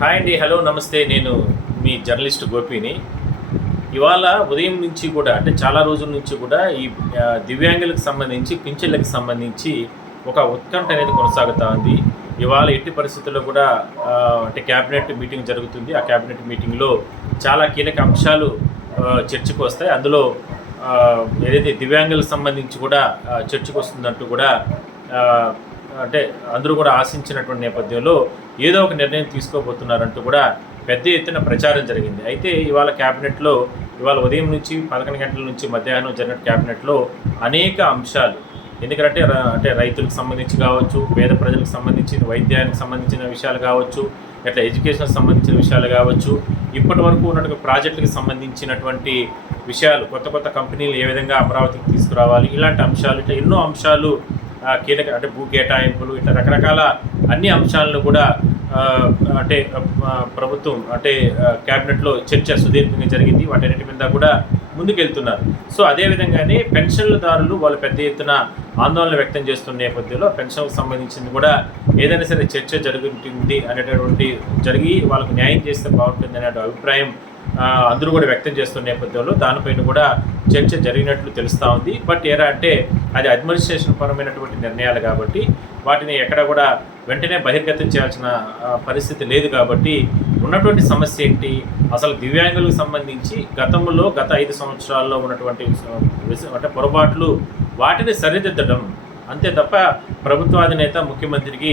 Hi అండి, hello, నమస్తే. నేను మీ జర్నలిస్ట్ గోపిని. ఇవాళ ఉదయం నుంచి కూడా అంటే చాలా రోజుల నుంచి కూడా ఈ దివ్యాంగులకు సంబంధించి పింఛన్లకు సంబంధించి ఒక ఉత్కంఠ అనేది కొనసాగుతూ ఉంది. ఇవాళ ఎట్టి పరిస్థితుల్లో కూడా అంటే క్యాబినెట్ మీటింగ్ జరుగుతుంది. ఆ క్యాబినెట్ మీటింగ్లో చాలా కీలక అంశాలు చర్చకు వస్తాయి. అందులో ఏదైతే దివ్యాంగులకు సంబంధించి కూడా చర్చకు వస్తుందంటూ కూడా అంటే అందరూ కూడా ఆశించినటువంటి నేపథ్యంలో ఏదో ఒక నిర్ణయం తీసుకోబోతున్నారంటూ కూడా పెద్ద ఎత్తున ప్రచారం జరిగింది. అయితే ఇవాళ క్యాబినెట్లో ఇవాళ ఉదయం నుంచి 11 గంటల నుంచి మధ్యాహ్నం జరిగిన క్యాబినెట్లో అనేక అంశాలు, ఎందుకంటే అంటే రైతులకు సంబంధించి కావచ్చు, పేద ప్రజలకు సంబంధించిన వైద్యానికి సంబంధించిన విషయాలు కావచ్చు, ఇట్లా ఎడ్యుకేషన్కి సంబంధించిన విషయాలు కావచ్చు, ఇప్పటి వరకు ఉన్నటువంటి ప్రాజెక్టులకు సంబంధించినటువంటి విషయాలు, కొత్త కొత్త కంపెనీలు ఏ విధంగా అమరావతికి తీసుకురావాలి, ఇలాంటి అంశాలు, ఇట్లా ఎన్నో అంశాలు కీలక అంటే భూ కేటాయింపులు, ఇట్లా రకరకాల అన్ని అంశాలను కూడా అంటే ప్రభుత్వం అంటే క్యాబినెట్లో చర్చ సుదీర్ఘంగా జరిగింది. వాటన్నిటి మీద కూడా ముందుకెళ్తున్నారు. సో అదేవిధంగానే పెన్షన్లదారులు వాళ్ళు పెద్ద ఎత్తున ఆందోళన వ్యక్తం చేస్తున్న నేపథ్యంలో పెన్షన్కు సంబంధించింది కూడా ఏదైనా సరే చర్చ జరుగుతుంది అనేటటువంటి జరిగి వాళ్ళకు న్యాయం చేస్తే బాగుంటుంది అనే అభిప్రాయం అందరూ కూడా వ్యక్తం చేస్తున్న నేపథ్యంలో దానిపైన కూడా చర్చ జరిగినట్లు తెలుస్తూ ఉంది. బట్ ఏరా అంటే అది అడ్మినిస్ట్రేషన్ పరమైనటువంటి నిర్ణయాలు కాబట్టి వాటిని ఎక్కడ కూడా వెంటనే బహిర్గతం చేయాల్సిన పరిస్థితి లేదు. కాబట్టి ఉన్నటువంటి సమస్య ఏంటి, అసలు దివ్యాంగులకు సంబంధించి గత 5 సంవత్సరాల్లో ఉన్నటువంటి అంటే పొరపాట్లు వాటిని సరిదిద్దడం అంతే తప్ప ప్రభుత్వాధినేత ముఖ్యమంత్రికి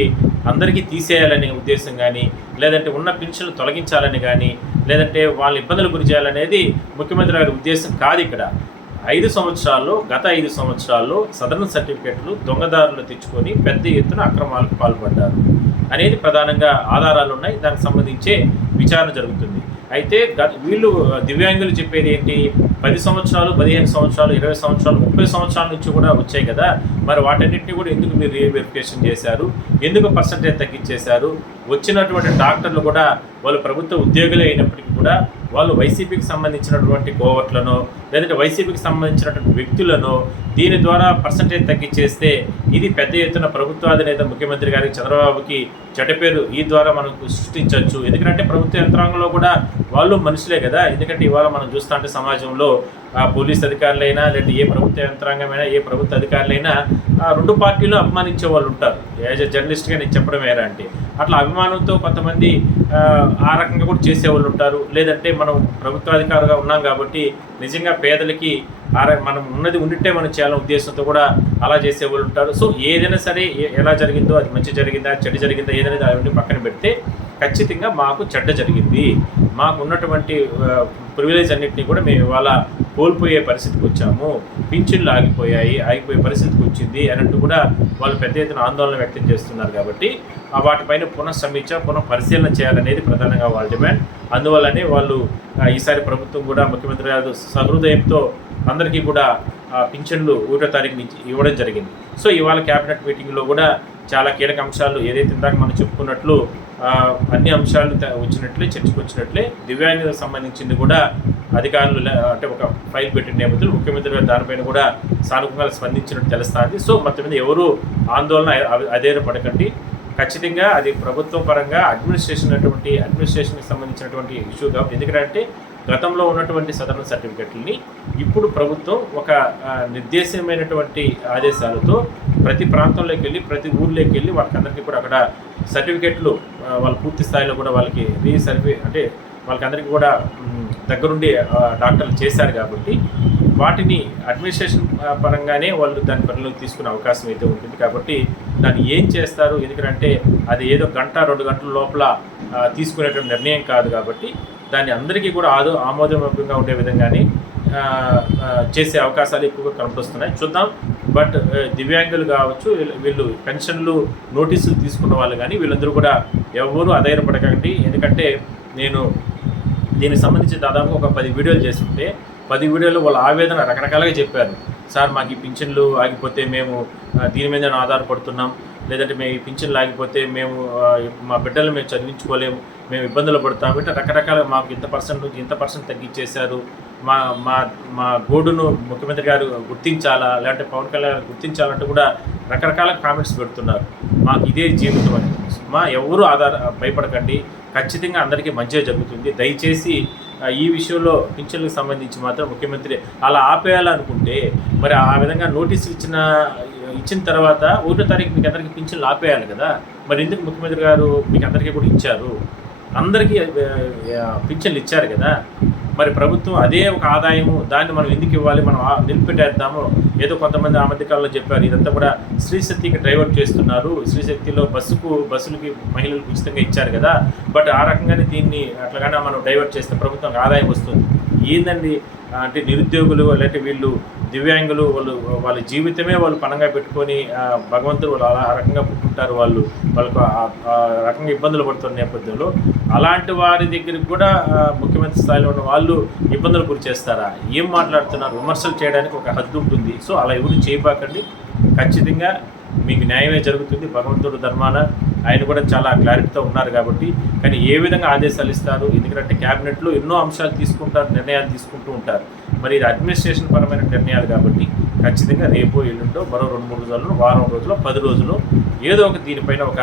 అందరికీ తీసేయాలనే ఉద్దేశం కానీ, లేదంటే ఉన్న పెన్షన్లు తొలగించాలని కానీ, లేదంటే వాళ్ళ ఇబ్బందులు గురి చేయాలనేది ముఖ్యమంత్రి గారి ఉద్దేశం కాదు. ఇక్కడ గత 5 సంవత్సరాల్లో సదరన్ సర్టిఫికెట్లు దొంగదారులు తెచ్చుకొని పెద్ద ఎత్తున అక్రమాలకు పాల్పడ్డారు అనేది ప్రధానంగా ఆధారాలు ఉన్నాయి. దానికి సంబంధించే విచారణ జరుగుతుంది. అయితే వీళ్ళు దివ్యాంగులు చెప్పేది ఏంటి, 10 సంవత్సరాలు, 15 సంవత్సరాలు, 20 సంవత్సరాలు, 30 సంవత్సరాల నుంచి కూడా వచ్చాయి కదా, మరి వాటన్నిటిని కూడా ఎందుకు మీరు రీవెరిఫికేషన్ చేశారు, ఎందుకు పర్సంటేజ్ తగ్గించేశారు, వచ్చినటువంటి డాక్టర్లు కూడా వాళ్ళు ప్రభుత్వ ఉద్యోగులే అయినప్పటికీ కూడా వాళ్ళు వైసీపీకి సంబంధించినటువంటి కోవట్లను, లేదంటే వైసీపీకి సంబంధించినటువంటి వ్యక్తులను దీని ద్వారా పర్సంటేజ్ తగ్గించేస్తే ఇది పెద్ద ఎత్తున ప్రభుత్వాధినేత ముఖ్యమంత్రి గారికి చంద్రబాబుకి చెడ్డపేరు ఈ ద్వారా మనకు సృష్టించవచ్చు. ఎందుకంటే ప్రభుత్వ యంత్రాంగంలో కూడా వాళ్ళు మనుషులే కదా. ఎందుకంటే ఇవాళ మనం చూస్తూ ఉంటే సమాజంలో పోలీస్ అధికారులైనా, లేదంటే ఏ ప్రభుత్వ యంత్రాంగమైనా, ఏ ప్రభుత్వ అధికారులైనా 2 పార్టీలు అభిమానించే వాళ్ళు ఉంటారు. యాజ్ ఎ జర్నలిస్ట్గా నేను చెప్పడం ఏరా అంటే అట్లా అభిమానంతో కొంతమంది ఆ రకంగా కూడా చేసేవాళ్ళు ఉంటారు. లేదంటే మనం ప్రభుత్వాధికారుగా ఉన్నాం కాబట్టి నిజంగా పేదలకి మనం ఉన్నది ఉండిట్టే మనం చేయాలనే ఉద్దేశంతో కూడా అలా చేసేవాళ్ళు ఉంటారు. సో ఏదైనా సరే ఎలా జరిగిందో, అది మంచి జరిగిందా చెడ్డ జరిగిందా ఏదైనా అవన్నీ పక్కన పెడితే ఖచ్చితంగా మాకు చెడ్డ జరిగింది, మాకు ఉన్నటువంటి ప్రివిలేజ్ అన్నింటినీ కూడా మేము ఇవాళ కోల్పోయే పరిస్థితికి వచ్చాము, పింఛన్లు ఆగిపోయే పరిస్థితికి వచ్చింది అన్నట్టు కూడా వాళ్ళు పెద్ద ఎత్తున ఆందోళన వ్యక్తం చేస్తున్నారు. కాబట్టి వాటిపైన పునః పరిశీలన చేయాలనేది ప్రధానంగా వాళ్ళ డిమాండ్. అందువల్లనే వాళ్ళు ఈసారి ప్రభుత్వం కూడా ముఖ్యమంత్రి గారు సహృదయంతో అందరికీ కూడా పింఛన్లు 1వ తారీఖు నుంచి ఇవ్వడం జరిగింది. సో ఇవాళ క్యాబినెట్ మీటింగ్లో కూడా చాలా కీలక అంశాలు ఏదైతే ఇందాక మనం చెప్పుకున్నట్లు అన్ని అంశాలు వచ్చినట్లే చర్చకు వచ్చినట్లే దివ్యాంగులకు సంబంధించింది కూడా అధికారులు అంటే ఒక ఫైల్ పెట్టిన నేపథ్యంలో ముఖ్యమంత్రి గారు దానిపైన కూడా సానుకూలంగా స్పందించినట్టు తెలుస్తుంది. సో మొత్తం మీద ఎవరు ఆందోళన అధైర్యపడకండి. ఖచ్చితంగా అది ప్రభుత్వం పరంగా అడ్మినిస్ట్రేషన్కి సంబంధించినటువంటి ఇష్యూ కాబట్టి. ఎందుకంటే గతంలో ఉన్నటువంటి సదరన్ సర్టిఫికెట్లని ఇప్పుడు ప్రభుత్వం ఒక నిర్దేశమైనటువంటి ఆదేశాలతో ప్రతి ప్రాంతంలోకి వెళ్ళి, ప్రతి ఊర్లోకి వెళ్ళి వాళ్ళకందరికీ కూడా అక్కడ సర్టిఫికెట్లు వాళ్ళ పూర్తి స్థాయిలో కూడా వాళ్ళకి రీసర్వే అంటే వాళ్ళకందరికీ కూడా దగ్గరుండి డాక్టర్లు చేశారు. కాబట్టి వాటిని అడ్మినిస్ట్రేషన్ పరంగానే వాళ్ళు దాని పరిలోకి తీసుకునే అవకాశం అయితే ఉంటుంది. కాబట్టి దాన్ని ఏం చేస్తారు, ఎందుకంటే అది ఏదో 1-2 గంటల లోపల తీసుకునేటువంటి నిర్ణయం కాదు. కాబట్టి దాన్ని అందరికీ కూడా ఆమోదయోగ్యంగా ఉండే విధంగానే చేసే అవకాశాలు ఎక్కువగా కనపడుస్తున్నాయి. చూద్దాం. బట్ దివ్యాంగులు కావచ్చు, వీళ్ళు పెన్షన్లు నోటీసులు తీసుకున్న వాళ్ళు కానీ వీళ్ళందరూ కూడా ఎవరు అధైర్యపడకండి. ఎందుకంటే నేను దీనికి సంబంధించి దాదాపు ఒక 10 వీడియోలు చేస్తుంటే 10 వీడియోలు వాళ్ళ ఆవేదన రకరకాలుగా చెప్పారు. సార్ మాకు ఈ పింఛన్లు ఆగిపోతే మేము దీని మీద ఆధారపడుతున్నాం, లేదంటే మేము ఈ పింఛన్లు ఆగిపోతే మేము మా బిడ్డలు మేము చదివించుకోలేము, మేము ఇబ్బందులు పడతాము, ఇట్లా రకరకాలుగా మాకు ఇంత పర్సెంట్ తగ్గించేశారు, మా మా మా గోడును ముఖ్యమంత్రి గారు గుర్తించాలా, లేదంటే పవన్ కళ్యాణ్ గారు గుర్తించాలంటూ కూడా రకరకాల కామెంట్స్ పెడుతున్నారు. మాకు ఇదే జీవితం అని. ఎవరు భయపడకండి. ఖచ్చితంగా అందరికీ మంచిగా జరుగుతుంది. దయచేసి ఈ విషయంలో పింఛన్లకు సంబంధించి మాత్రం ముఖ్యమంత్రి అలా ఆపేయాలనుకుంటే మరి ఆ విధంగా నోటీసులు ఇచ్చిన తర్వాత 1వ తారీఖు మీకు అందరికీ పింఛన్లు ఆపేయాలి కదా. మరి ఎందుకు ముఖ్యమంత్రి గారు మీకు అందరికీ కూడా ఇచ్చారు, అందరికీ పింఛన్లు ఇచ్చారు కదా. మరి ప్రభుత్వం అదే ఒక ఆదాయము, దాన్ని మనం ఎందుకు ఇవ్వాలి, మనం నిలిపెట్టేద్దాము. ఏదో కొంతమంది ఆ మధ్య కాలంలో చెప్పారు ఇదంతా కూడా స్త్రీశక్తికి డైవర్ట్ చేస్తున్నారు, స్త్రీశక్తిలో బస్సులకి మహిళలకు ఉచితంగా ఇచ్చారు కదా, బట్ ఆ రకంగానే దీన్ని అట్లాగానే మనం డైవర్ట్ చేస్తే ప్రభుత్వం ఆదాయం వస్తుంది. ఏందండి అంటే నిరుద్యోగులు లేకపోతే వీళ్ళు దివ్యాంగులు వాళ్ళ జీవితమే వాళ్ళు పణంగా పెట్టుకొని భగవంతుడు వాళ్ళు ఆ రకంగా పుట్టుంటారు, వాళ్ళకు ఆ రకంగా ఇబ్బందులు పడుతున్న నేపథ్యంలో అలాంటి వారి దగ్గరికి కూడా ముఖ్యమంత్రి స్థాయిలో ఉన్న వాళ్ళు ఇబ్బందులు గురి చేస్తారా? ఏం మాట్లాడుతున్నారు? విమర్శలు చేయడానికి ఒక హద్దు ఉంటుంది. సో అలా ఎవరు చేయబాకండి. ఖచ్చితంగా మీకు న్యాయమే జరుగుతుంది. భగవంతుడు ధర్మాన ఆయన కూడా చాలా క్లారిటీతో ఉన్నారు కాబట్టి. కానీ ఏ విధంగా ఆదేశాలు ఇస్తారు, ఎందుకంటే క్యాబినెట్లో ఎన్నో అంశాలు తీసుకుంటారు, నిర్ణయాలు తీసుకుంటూ ఉంటారు. మరి ఇది అడ్మినిస్ట్రేషన్ పరమైన నిర్ణయాలు కాబట్టి ఖచ్చితంగా రేపు ఎల్లుండో మరో 2-3 రోజుల్లో, వారం రోజుల్లో, 10 రోజుల్లో ఏదో ఒక దీనిపైన ఒక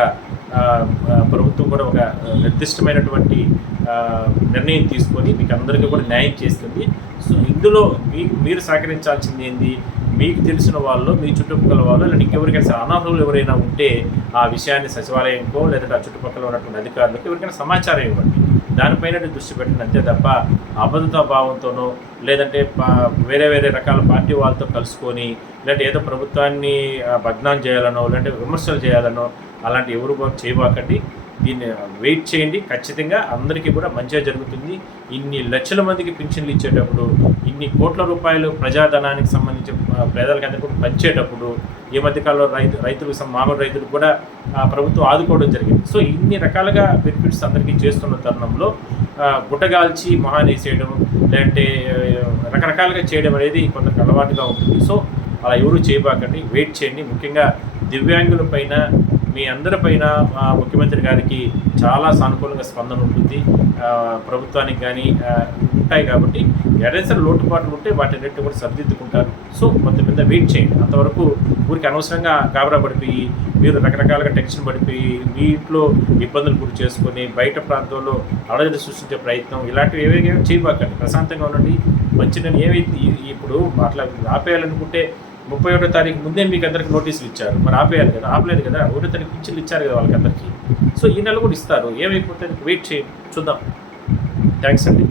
ప్రభుత్వం కూడా ఒక నిర్దిష్టమైనటువంటి నిర్ణయం తీసుకొని మీకు అందరికీ కూడా న్యాయం చేస్తుంది. సో ఇందులో మీరు సహకరించాల్సింది ఏంది, మీకు తెలిసిన వాళ్ళు, మీ చుట్టుపక్కల వాళ్ళు, లేదా ఇంకెవరికైనా అనర్హులు ఎవరైనా ఉంటే ఆ విషయాన్ని సచివాలయంకో లేదంటే ఆ చుట్టుపక్కల ఉన్నటువంటి అధికారులకు ఎవరికైనా సమాచారం ఇవ్వండి. దానిపైన దృష్టి పెట్టండి అంతే తప్ప అబద్ధత భావంతోనో లేదంటే వేరే రకాల పార్టీ వాళ్ళతో కలుసుకొని లేదంటే ఏదో ప్రభుత్వాన్ని బద్నాం చేయాలనో లేదంటే విమర్శలు చేయాలనో అలాంటి ఎవరు చేయబాకండి. దీన్ని వెయిట్ చేయండి. ఖచ్చితంగా అందరికీ కూడా మంచిగా జరుగుతుంది. ఇన్ని లక్షల మందికి పింఛన్లు ఇచ్చేటప్పుడు, ఇన్ని కోట్ల రూపాయలు ప్రజాధనానికి సంబంధించి పేదలకందరికీ కూడా పంచేటప్పుడు ఈ మధ్యకాలంలో రైతులకు మామూలు రైతులకు కూడా ప్రభుత్వం ఆదుకోవడం జరిగింది. సో ఇన్ని రకాలుగా బెనిఫిట్స్ అందరికీ చేస్తున్న తరుణంలో గుట్టగాల్చి మొహానేసేయడం లేదంటే రకరకాలుగా చేయడం అనేది కొందరికి అలవాటుగా ఉంటుంది. సో అలా ఎవరు చేయబాకండి, వెయిట్ చేయండి. ముఖ్యంగా దివ్యాంగుల పైన మీ అందరిపైన ముఖ్యమంత్రి గారికి చాలా సానుకూలంగా స్పందన ఉంటుంది, ప్రభుత్వానికి కానీ ఉంటాయి కాబట్టి ఎవరైనా సరే లోటుపాట్లు ఉంటే వాటిన్నిటిని కూడా సరిదిద్దుకుంటారు. సో కొంతమంది వెయిట్ చేయండి. అంతవరకు ఊరికి అనవసరంగా గాబరా పడిపోయి మీరు రకరకాలుగా టెన్షన్ పడిపోయి మీ ఇంట్లో ఇబ్బందులు గురి చేసుకొని బయట ప్రాంతంలో అలజడి సృష్టించే ప్రయత్నం ఇలాంటివి ఏవేవి చేయబాకండి. ప్రశాంతంగా ఉండండి. మంచి నేను ఏవైతే ఇప్పుడు అట్లా ఆపేయాలనుకుంటే 31వ తారీఖు ముందే మీకు అందరికి నోటీసులు ఇచ్చారు, మరి ఆపేయాలి కదా, ఆపలేదు కదా. 1వ తారీఖు పింఛన్లు ఇచ్చారు కదా వాళ్ళకి అందరికీ. సో ఈ నెల కూడా ఇస్తారు. ఏమైపోతుంది వెయిట్ చేయండి, చూద్దాం. థ్యాంక్స్ అండి.